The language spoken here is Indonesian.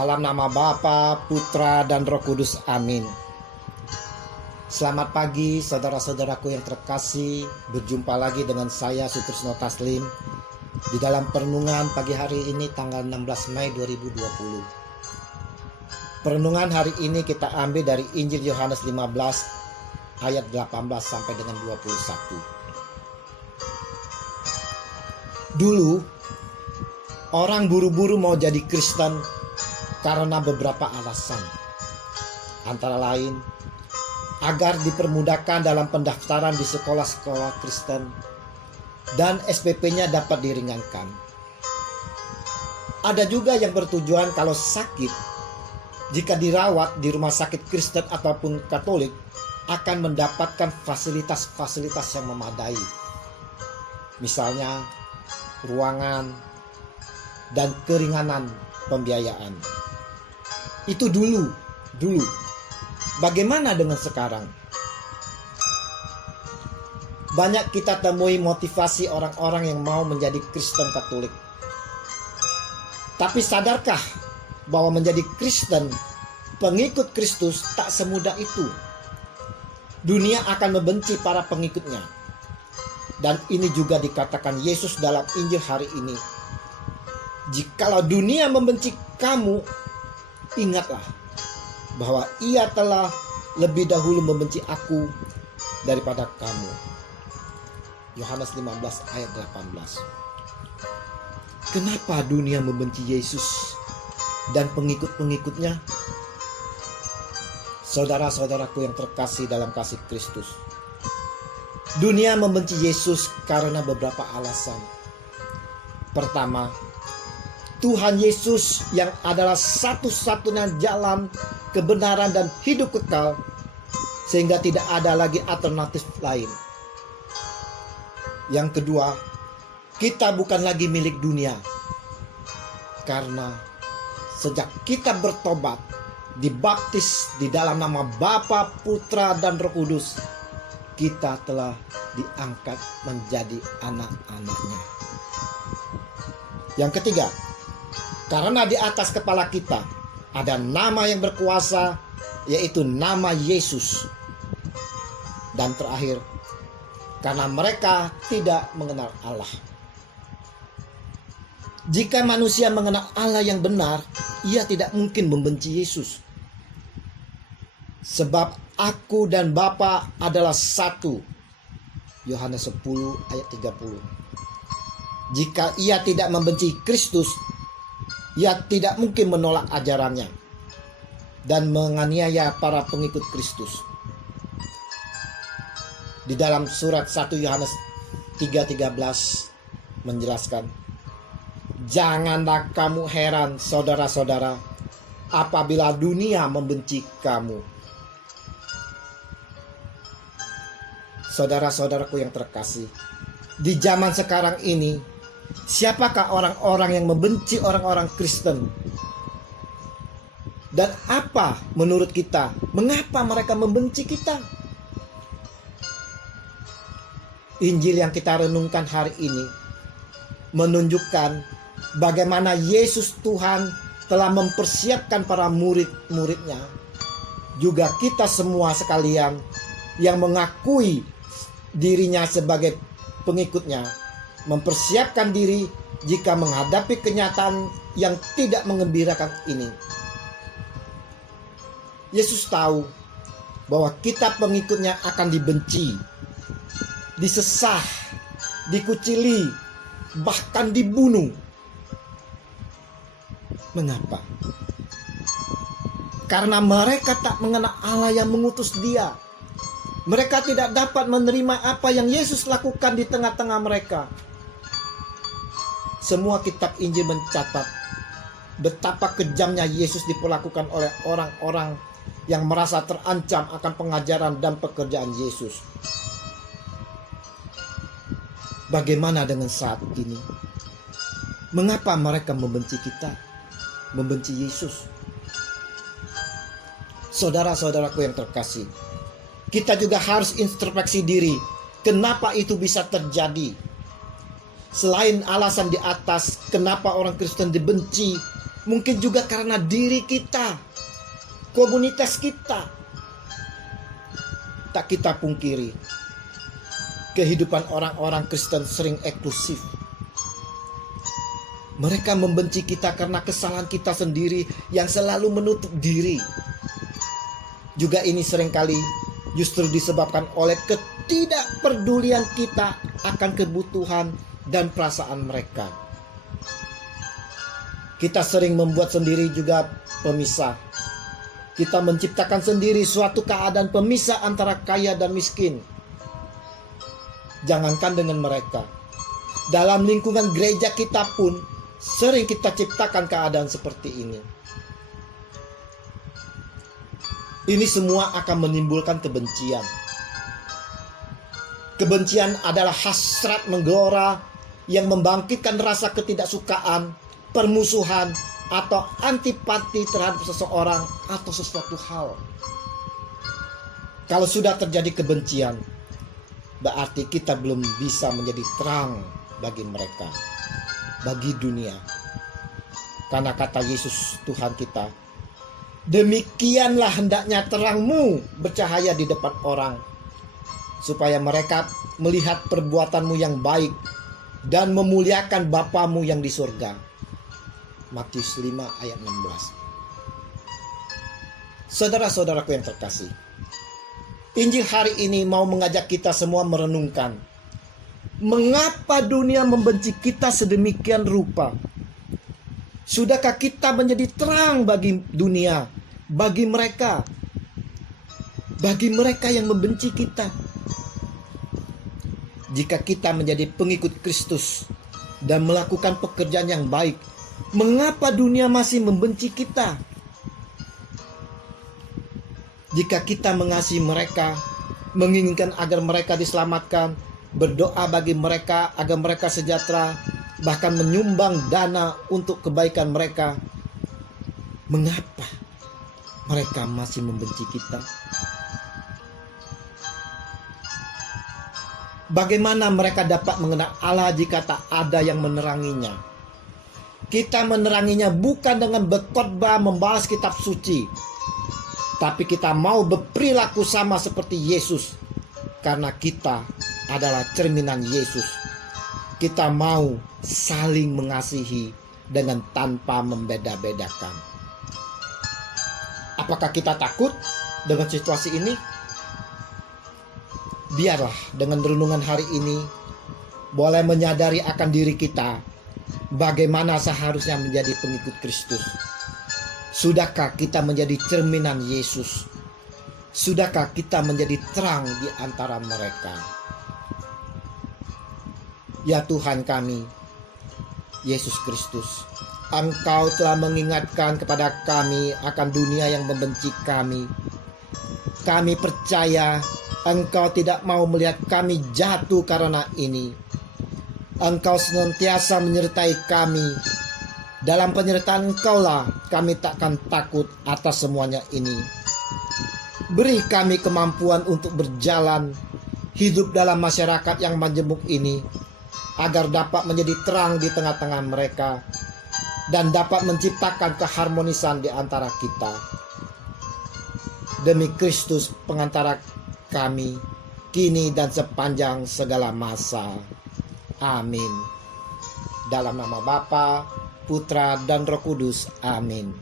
Dalam nama Bapa, Putra, dan Roh Kudus. Amin. Selamat pagi saudara-saudaraku yang terkasih. Berjumpa lagi dengan saya Sutrisno Taslim di dalam perenungan pagi hari ini tanggal 16 Mei 2020. Perenungan hari ini kita ambil dari Injil Yohanes 15 ayat 18 sampai dengan 21. Dulu orang buru-buru mau jadi Kristen karena beberapa alasan. Antara lain, agar dipermudahkan dalam pendaftaran di sekolah-sekolah Kristen dan SPP-nya dapat diringankan. Ada juga yang bertujuan kalau sakit, jika dirawat di rumah sakit Kristen ataupun Katolik, akan mendapatkan fasilitas-fasilitas yang memadai. Misalnya, ruangan dan keringanan pembiayaan. Itu dulu. Bagaimana dengan sekarang? Banyak kita temui motivasi orang-orang yang mau menjadi Kristen Katolik. Tapi sadarkah bahwa menjadi Kristen, pengikut Kristus tak semudah itu? Dunia akan membenci para pengikutnya. Dan ini juga dikatakan Yesus dalam Injil hari ini. Jikalau dunia membenci kamu, ingatlah bahwa ia telah lebih dahulu membenci aku daripada kamu. Yohanes 15 ayat 18. Kenapa dunia membenci Yesus dan pengikut-pengikutnya? Saudara-saudaraku yang terkasih dalam kasih Kristus, dunia membenci Yesus karena beberapa alasan. Pertama, Tuhan Yesus yang adalah satu-satunya jalan, kebenaran, dan hidup kekal, sehingga tidak ada lagi alternatif lain. Yang kedua, kita bukan lagi milik dunia, karena sejak kita bertobat, dibaptis di dalam nama Bapa, Putra, dan Roh Kudus, kita telah diangkat menjadi anak-anaknya. Yang ketiga, karena di atas kepala kita ada nama yang berkuasa, yaitu nama Yesus. Dan terakhir, karena mereka tidak mengenal Allah. Jika manusia mengenal Allah yang benar, ia tidak mungkin membenci Yesus. Sebab aku dan Bapa adalah satu. Yohanes 10 ayat 30. Jika ia tidak membenci Kristus, ia tidak mungkin menolak ajarannya dan menganiaya para pengikut Kristus. Di dalam surat 1 Yohanes 3:13 menjelaskan, janganlah kamu heran saudara-saudara apabila dunia membenci kamu. Saudara-saudaraku yang terkasih, di zaman sekarang ini, siapakah orang-orang yang membenci orang-orang Kristen? Dan apa menurut kita? Mengapa mereka membenci kita? Injil yang kita renungkan hari ini menunjukkan bagaimana Yesus Tuhan telah mempersiapkan para murid-muridnya, juga kita semua sekalian yang mengakui dirinya sebagai pengikutnya, mempersiapkan diri jika menghadapi kenyataan yang tidak mengembirakan ini. Yesus tahu bahwa kita pengikutnya akan dibenci, disesah, dikucili, bahkan dibunuh. Mengapa? Karena mereka tak mengenal Allah yang mengutus Dia. Mereka tidak dapat menerima apa yang Yesus lakukan di tengah-tengah mereka. Semua kitab Injil mencatat betapa kejamnya Yesus diperlakukan oleh orang-orang yang merasa terancam akan pengajaran dan pekerjaan Yesus. Bagaimana dengan saat ini? Mengapa mereka membenci kita? Membenci Yesus? Saudara-saudaraku yang terkasih, kita juga harus introspeksi diri. Kenapa itu bisa terjadi? Selain alasan di atas, kenapa orang Kristen dibenci Mungkin juga karena diri kita, komunitas kita. Tak kita pungkiri, kehidupan orang-orang Kristen sering eksklusif. Mereka membenci kita karena kesalahan kita sendiri yang selalu menutup diri. Juga ini seringkali justru disebabkan oleh ketidakpedulian kita akan kebutuhan dan perasaan mereka. Kita sering membuat sendiri juga pemisah. Kita menciptakan sendiri suatu keadaan pemisah antara kaya dan miskin. Jangankan dengan mereka, dalam lingkungan gereja kita pun sering kita ciptakan keadaan seperti ini. Ini semua akan menimbulkan kebencian. Kebencian adalah hasrat menggelora yang membangkitkan rasa ketidaksukaan, permusuhan, atau antipati terhadap seseorang atau sesuatu hal. Kalau sudah terjadi kebencian, berarti kita belum bisa menjadi terang bagi mereka, bagi dunia. Karena kata Yesus Tuhan kita, demikianlah hendaknya terangmu bercahaya di depan orang, supaya mereka melihat perbuatanmu yang baik dan memuliakan Bapamu yang di surga. Matius 5 ayat 16. Saudara-saudaraku yang terkasih, Injil hari ini mau mengajak kita semua merenungkan mengapa dunia membenci kita sedemikian rupa. Sudahkah kita menjadi terang bagi dunia, bagi mereka yang membenci kita? Jika kita menjadi pengikut Kristus dan melakukan pekerjaan yang baik, mengapa dunia masih membenci kita? Jika kita mengasihi mereka, menginginkan agar mereka diselamatkan, berdoa bagi mereka agar mereka sejahtera, bahkan menyumbang dana untuk kebaikan mereka, mengapa mereka masih membenci kita? Bagaimana mereka dapat mengenal Allah jika tak ada yang meneranginya? Kita meneranginya bukan dengan berkhotbah membahas kitab suci, tapi kita mau berperilaku sama seperti Yesus, karena kita adalah cerminan Yesus. Kita mau saling mengasihi dengan tanpa membeda-bedakan. Apakah kita takut dengan situasi ini? Biarlah dengan renungan hari ini boleh menyadari akan diri kita, bagaimana seharusnya menjadi pengikut Kristus. Sudahkah kita menjadi cerminan Yesus? Sudahkah kita menjadi terang di antara mereka? Ya Tuhan kami, Yesus Kristus, Engkau telah mengingatkan kepada kami akan dunia yang membenci kami. Kami percaya Engkau tidak mau melihat kami jatuh karena ini. Engkau senantiasa menyertai kami. Dalam penyertaan Engkaulah kami takkan takut atas semuanya ini. Beri kami kemampuan untuk berjalan hidup dalam masyarakat yang majemuk ini, agar dapat menjadi terang di tengah-tengah mereka dan dapat menciptakan keharmonisan di antara kita. Demi Kristus pengantara kami, kini dan sepanjang segala masa. Amin. Dalam nama Bapa, Putra, dan Roh Kudus. Amin.